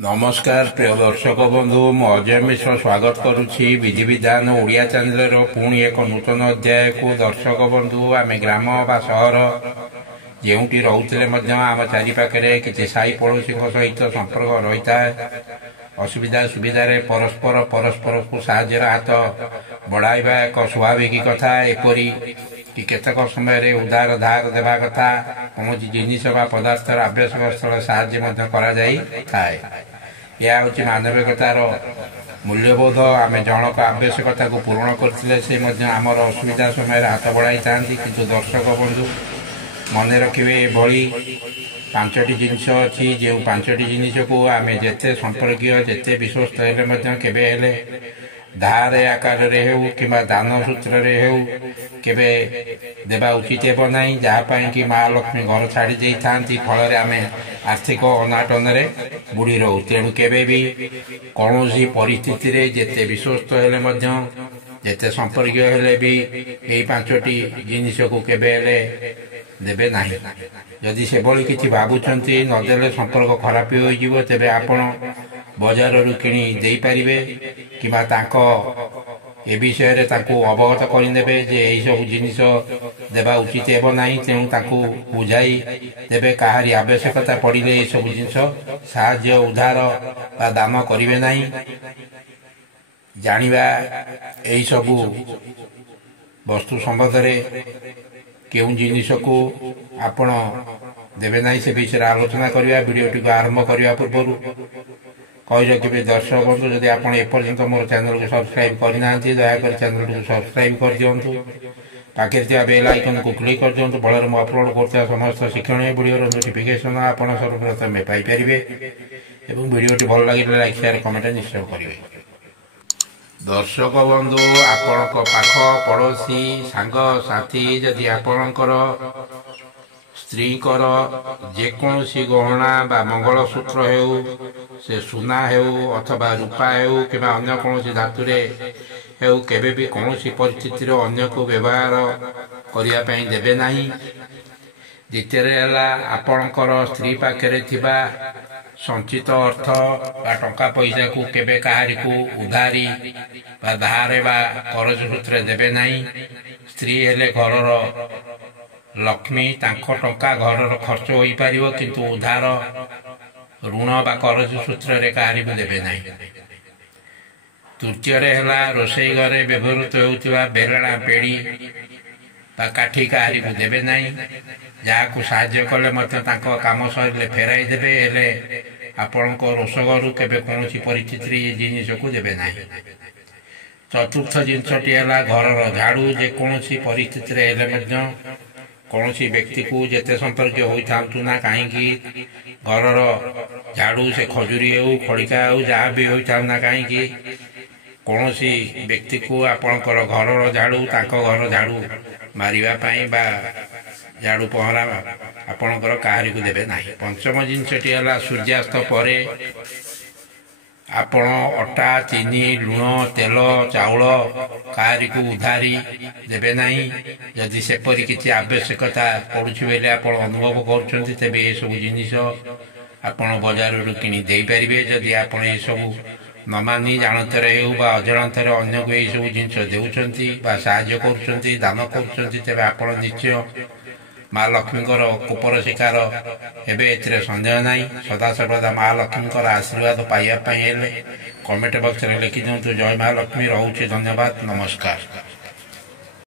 नमस्कार प्रिय दर्शक बंधु मु अजय मिश्र स्वागत करुच्ची विधि विधान ओडिया चैनल पुणी एक नूतन अध्याय को दर्शक बंधु आम ग्राम बा सहर जेउटी रोते आम चारिपाखे किसी साई पड़ोशी सहित संपर्क रही है। असुविधा सुविधा परस्पर परस्पर को साहाय्य हाथ बढ़ाइबा एक स्वाभाविक कथा। एपरी कि केतक समय उधार धार देवा कथा कौन जिनिस पदार्थर आवश्यक स्थल साहाय्य करा जाई थाए। यह हूँ मानविकतार मूल्यबोध। आम जनक आवश्यकता को पूरण करते से आमर असुविधा समय हाथ बढ़ाई था। किंतु दर्शक बंधु मन रखिए भली पांचटी जिनिस अच्छी जो पांचटी जिनिस को आम जिते संपर्कीय जिते विश्वस्त हेले धार आकार कि दान सूत्र केबे देवा उचित हे ना जहाँपाई कि माँ लक्ष्मी घर छाड़ी दे था। फल आम आर्थिक अनाटन बुड़ी रहू। तेणु केबे भी कौन परिस्थिति रे जेते विश्वस्त हेले जेते संपर्कीय हेले भी यही पांचटी जिनिस को केबे हेले देबे नाही। जदि से भली किछि भाबुचंती नदेले संपर्क खराब हो तेबे आपण बजार रु किणी देई परिबे किबा ताको ए विषय ताको अवगत करदेवे जे यही सब जिनिस देवा उचित हेब नाही। तेणु ताको बुझाई देवे काहारी आवश्यकता पड़िले ये सब जिनिस साहाय्य उधार बा दान करिवे नाही। जानिबा यही सब वस्तु संबंध केउं जिनिस को आपण देवे नाही से विषय आलोचना करिया। वीडियोटी को आरंभ करने पूर्व कही रखिए दर्शक बंधु जदि आप एपर्यंत मोर चैनल को सब्सक्राइब करना दयाकोरी चैनल को सब्सक्राइब कर दिंतु। पाखे थी बेल आइकन को क्लिक कर दिंतु। फल मैं अपलोड कर समस्त शिक्षण वीडियो नोटिफिकेशन आप सर्वप्रथम पाइपर। वीडियोटी भल लगे लाइक शेयर कमेंट निश्चय करेंगे। दर्शक बंधु आपण पाख पड़ोशी सांग साथी जदि आपणकर स्त्रीकर जेकोसी गहना बा मंगलसूत्र से सुना हेउ अथवा रूपा हेउ कि अन्य कौन धातुरे हेउ केबे भी कौन परिस्थिति अन्य को व्यवहार करने देवे नाही। द्वितीय आपणकर स्त्री पाखे थिबा संचित अर्थ बा टंका पैसा को केबे काहारी को उधारी बा धारे बा करज सूत्र देवे नाही। स्त्री हेले घरर लक्ष्मी तांको टंका घर खर्च हो पारिबो किंतु उधार ऋण बा करज सूत्र रे काहारी को देवे नाही। तृतीय है रोषई घरे व्यवहृत होउतिबा बेलଣା पेड़ी बा काठी काहारी को देवे नाही। जहाँ साहाय्य कले काम सर फेराई देवे हेले आपण रोष घर केबे कौन परिस्थिति ये जिनिस को देवे नाही। चतुर्थ जिनसटी है घर झाड़ू जेकोसी परिस्थिति कौन व्यक्ति को जिते संपर्क होता ना कहीं घरर झाड़ू से खजुरी हो खड़िका हो जहाँ भी होता ना कहीं कौन व्यक्ति को आपणकर घर झाड़ू घर झाड़ू मारिबाई बा झाड़ू पहरा आपणकर काहारी को देवे नाही। पंचम जिनसटी है सूर्यास्त पर आपण अटा चीनी लुण तेल चाउल काहारी को उधारी देवे नाही। जदि सेपरी किसी आवश्यकता पड़ुछि बेले आपण अनुभव करुछंती तेबे ये सब जिनिस आपण बाजार रु किणी देई परिबे। जदि आपण ये सब न मानी जानतर हेउ बा अजाणतर अन्य को ये सब जिनिस देउछंती बा साहाय्य करुछंती दान करुछंती तेबे आपण निश्चय माँ लक्ष्मी कुपर शिकार एवं ए सन्देह ना। सदा सर्वदा माँ लक्ष्मी आशीर्वाद पाइबापी कमेंट बक्स में लिखि दिंतु। जय माँ लक्ष्मी। रोचे धन्यवाद। नमस्कार।